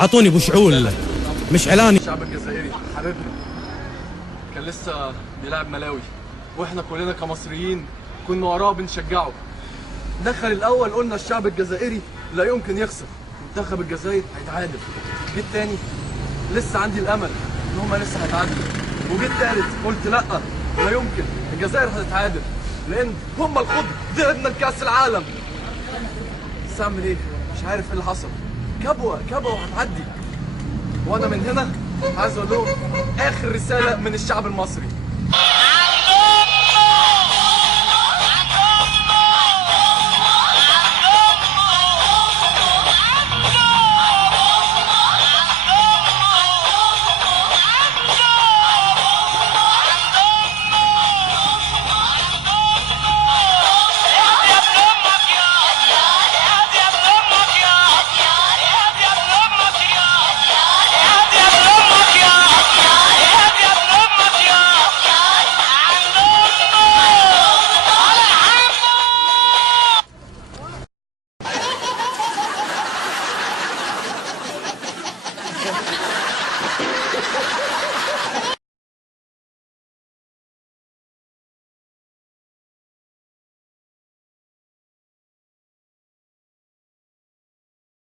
اعطوني ابو شعول مش اعلاني. الشعب الجزائري حبيبنا كان لسه بيلعب ملاوي، واحنا كلنا كمصريين كنا وراه بنشجعه. دخل الاول قلنا الشعب الجزائري لا يمكن يخسر، منتخب الجزائر هيتعادل. جيت تاني لسه عندي الامل ان هما لسه هيتعادلوا، وجيت تالت قلت لا يمكن الجزائر هتتعادل لان هما الخضر ضربنا لكاس العالم. بس اعمل ايه؟ مش عارف ايه اللي حصل. كبوه وهتعدي. وانا من هنا عايز اقول لهم اخر رساله من الشعب المصري.